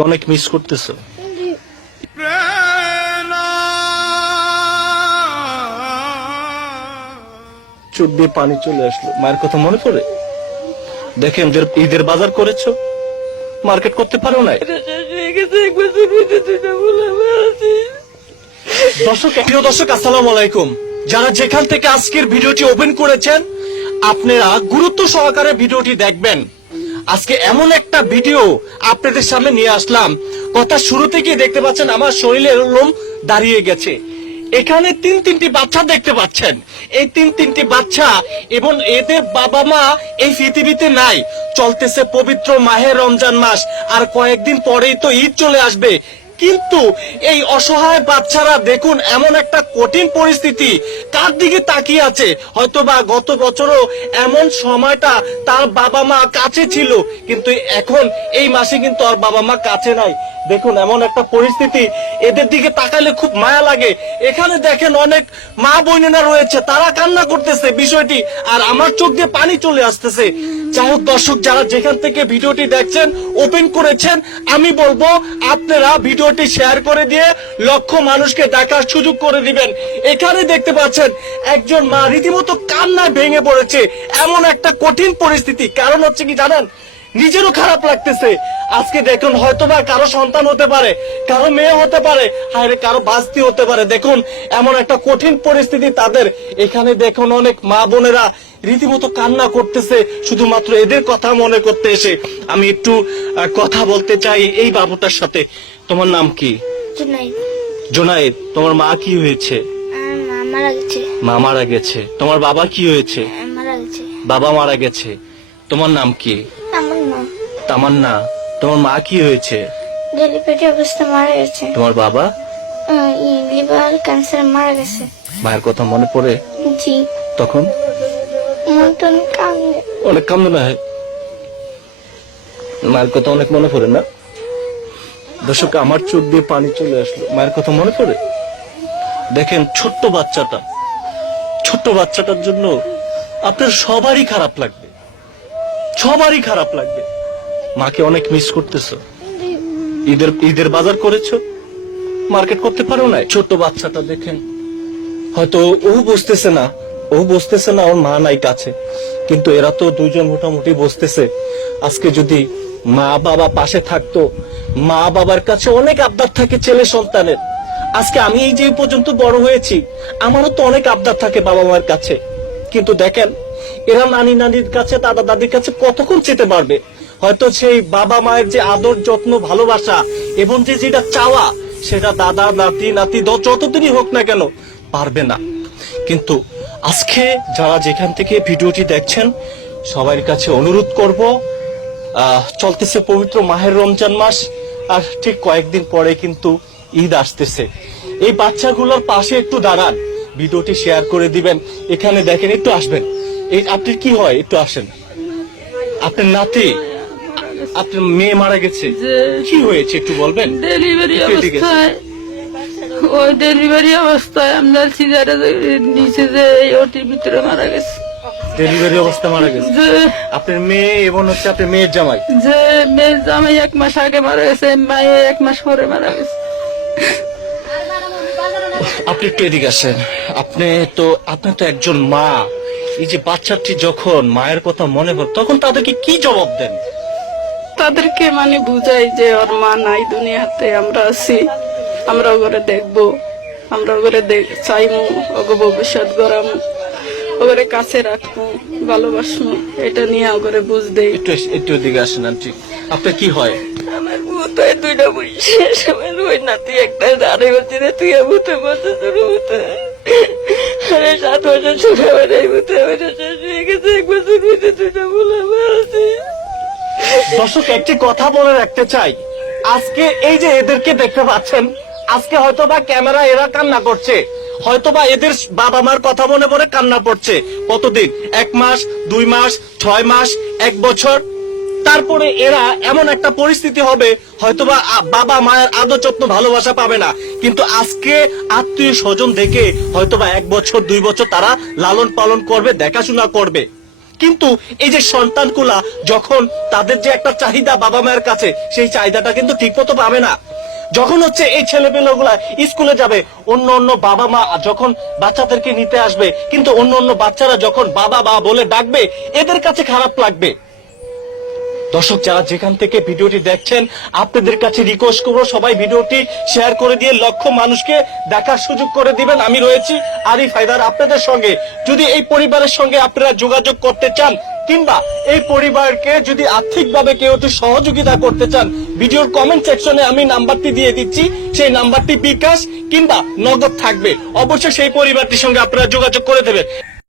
অনেক মিস করতেছো। চোখ দিয়ে পানি চলে আসলো। মায়ের কথা মনে পড়ে? দেখেন যে ঈদের বাজার করেছ, মার্কেট করতে পারো না দর্শক, প্রিয় দর্শক, আসসালামু আলাইকুম। যারা যেখান থেকে আজকের ভিডিওটি ওপেন করেছেন, আপনারা গুরুত্ব সহকারে ভিডিওটি দেখবেন। আজকে এমন একটা ভিডিও আপনাদের সামনে নিয়ে আসলাম। কথা শুরু থেকে দেখতে পাচ্ছেন আমার শরীরের লোম দাঁড়িয়ে গেছে। এখানে তিন তিনটি বাচ্চা দেখতে পাচ্ছেন। এই তিন তিনটি বাচ্চা এবং এদের বাবা মা এই পৃথিবীতে নাই। চলতেছে পবিত্র মাহে রমজান মাস। আর কয়েকদিন পরেই তো ঈদ চলে আসবে। কিন্তু এই অসহায় বাচ্চারা দেখুন এমন একটা কঠিন পরিস্থিতি। কার দিকে তাকিয়ে আছে? হয়তো বা গত বছরও এমন সময়টা তার বাবা মা কাছে ছিল, কিন্তু এখন এই মাসে কিন্তু আর বাবা মা কাছে নাই। দেখুন এমন একটা পরিস্থিতি, এদের দিকে তাকালে খুব মায়া লাগে। এখানে দেখেন অনেক মা বোনেরা রয়েছে, তারা কান্না করতেছে বিষয়টি, আর আমার চোখ দিয়ে পানি চলে আসতেছে। যাই দর্শক, যারা যেখান থেকে ভিডিওটি দেখছেন ওপেন করেছেন, আমি বলব, আপনারা ভিডিওটি শেয়ার করে দিয়ে লক্ষ মানুষকে দেখার সুযোগ করে দিবেন। এখানে দেখতে পাচ্ছেন, একজন মা রীতিমতো কান্নায় ভেঙে পড়েছে। এমন একটা কঠিন পরিস্থিতি। কারণ হচ্ছে কি জানেন নিজেরও খারাপ লাগতেছে। আজকে দেখুন হয়তো বা কারও সন্তান হতে পারে কারও মেয়ে হতে পারে হায়রে কারও বাস্তি হতে পারে। দেখুন এমন একটা কঠিন পরিস্থিতি তাদের। এখানে দেখুন অনেক মা বোনেরা রীতিমতো কান্না করতেছে শুধুমাত্র এদের কথা মনে করতে এসে। আমি একটু কথা বলতে চাই এই বাবুটার সাথে। তোমার নাম কি? জোনায়েদ তোমার মা কি হয়েছে? মা মারা গেছে। তোমার বাবা কি হয়েছে? মারা গেছে। বাবা মারা গেছে। তোমার নাম কি? তামান্না। তোমার মা কি হয়েছে? ডেলি পেটে অবস্থা মারা গেছে। তোমার বাবা? লিভার ক্যান্সার মারা গেছে। মায়ের কথা মনে পড়ে? জি। তখন? মনটা অনেক কান্দে। অনেক কান্দ না হয়? মায়ের কথা অনেক মনে পড়ে না? দর্শক আমার চোখ দিয়ে পানি চলে আসলো। মায়ের কথা মনে পড়ে? দেখেন ছোট্ট বাচ্চাটা। ছোট্ট বাচ্চাটার জন্য আপনার সবারই খারাপ লাগবে। সবারই খারাপ লাগবে। মাকে অনেক মিস করতেছো। ঈদের ঈদের বাজার করেছ? মার্কেট করতে পারো না ছোট্ট বাচ্চাটা দেখেন। হয়তো ও বুঝতেছে না, ও বুঝতেছে না ওর মা নাই কাছে। কিন্তু এরা তো দুইজন মোটামুটি বুঝতেছে। আজকে যদি মা বাবা পাশে থাকতো, মা বাবার কাছে অনেক আবদার থাকে ছেলে সন্তানের। আজকে আমি এই যে পর্যন্ত বড় হয়েছি, আমারও তো অনেক আবদার থাকে বাবা মায়ের কাছে। কিন্তু দেখেন এরা নানি নানির কাছে, দাদা দাদির কাছে কতক্ষণ যেতে পারবে? হয়তো সেই বাবা মায়ের যে আদর, যত্ন, ভালোবাসা এবং যে যেটা চাওয়া, সেটা দাদা, নাতি নাতি যতদিনই হোক না কেন পারবে না। কিন্তু আজকে যারা যেখান থেকে ভিডিওটি দেখছেন সবার কাছে অনুরোধ করব চলতেছে পবিত্র মাহের রমজান মাস, আর ঠিক কয়েকদিন পরে কিন্তু ঈদ আসতেছে। এই বাচ্চাগুলোর পাশে একটু দাঁড়ান, ভিডিওটি শেয়ার করে দিবেন, এখানে দেখেন, একটু আসবেন। এই আপনি কি হয়? একটু আসেন। আপনার নাতি আপনার মেয়ে মারা গেছে। কি হয়েছে একটু বলবেন? ডেলিভারি। অবস্থায় ওই ডেলিভারি অবস্থায় আমরা সিজারে নিচে যে ওটির ভিতরে মারা গেছে। ডেলিভারি অবস্থা মারা গেছে। আপনার মেয়ে এবং হচ্ছে আপনার মেয়ের জামাই। যে মেয়ের জামাই এক মাস আগে মারা গেছে মায়ে এক মাস পরে মারা গেছে। আপনি একটু এদিকে আসেন। আপনি তো আপনি তো একজন মা। এই যে বাচ্চাটি যখন মায়ের কথা মনে পড়ে তখন তাদেরকে কি জবাব দেন? তাদেরকে মানে বুঝাই যে ওর মা নাই দুনিয়াতে আমরা আছি আমরা ওগরে দেখব আমরা ওগরে চাইমু ওগো ভবিষ্যৎ গড়ামু ওগরে কাছে রাখব ভালোবাসমু এটা নিয়ে ওগরে বুঝ দেই। একটু একটু এদিকে আসেন আন্টি। আপনার কি হয়? আমার ভূত হয় দুইটা বইসে আমার ওই নাতি একটা আড়াই বছরে তুই ভূত বছর তোর ভূত আরে সাত বছর ছোট এই ভূত আমার শেষ হয়ে গেছে, এক বছর ভূতে দুইটা বলে আমার দর্শক, একটি কথা বলে রাখতে চাই। আজকে এই যে এদেরকে দেখতে পাচ্ছেন, আজকে হয়তো বা ক্যামেরা এরা কান্না করছে। হয়তো বা এদের বাবা মার কথা মনে পড়ে কান্না পড়ছে। কতদিন? এক মাস, দুই মাস, ছয় মাস, এক বছর? তারপরে এরা এমন একটা পরিস্থিতি হবে, হয়তোবা বাবা মায়ের আদর যত্ন, ভালোবাসা পাবে না। কিন্তু আজকে আত্মীয় স্বজন দেখে হয়তোবা এক বছর, দুই বছর তারা লালন পালন করবে, দেখাশোনা করবে। কিন্তু এই যে সন্তানগুলা যখন তাদের যে একটা চাহিদা বাবা মায়ের কাছে, সেই চাহিদাটা কিন্তু ঠিক মতো পাবে না। যখন হচ্ছে এই ছেলেপেলেগুলা স্কুলে যাবে, অন্য অন্য বাবা মা যখন বাচ্চাদেরকে নিতে আসবে, কিন্তু অন্য অন্য বাচ্চারা যখন বাবা বা বলে ডাকবে, এদের কাছে খারাপ লাগবে। দর্শক যারা যেখান থেকে ভিডিওটি দেখছেন, আপনাদের কাছে রিকোয়েস্ট করব, সবাই ভিডিওটি শেয়ার করে দিয়ে লক্ষ মানুষকে দেখার সুযোগ করে দিবেন। আমি রয়েছি আরিফ হায়দার আপনাদের সঙ্গে। যদি এই পরিবারের সঙ্গে আপনারা যোগাযোগ করতে চান, কিংবা এই পরিবারকে যদি আর্থিকভাবে কেউ একটু সহযোগিতা করতে চান, ভিডিওর কমেন্ট সেকশনে আমি নাম্বারটি দিয়ে দিচ্ছি। সেই নাম্বারটি বিকাশ কিংবা নগদ থাকবে। অবশ্যই সেই পরিবারটির সঙ্গে আপনারা যোগাযোগ করে দেবেন।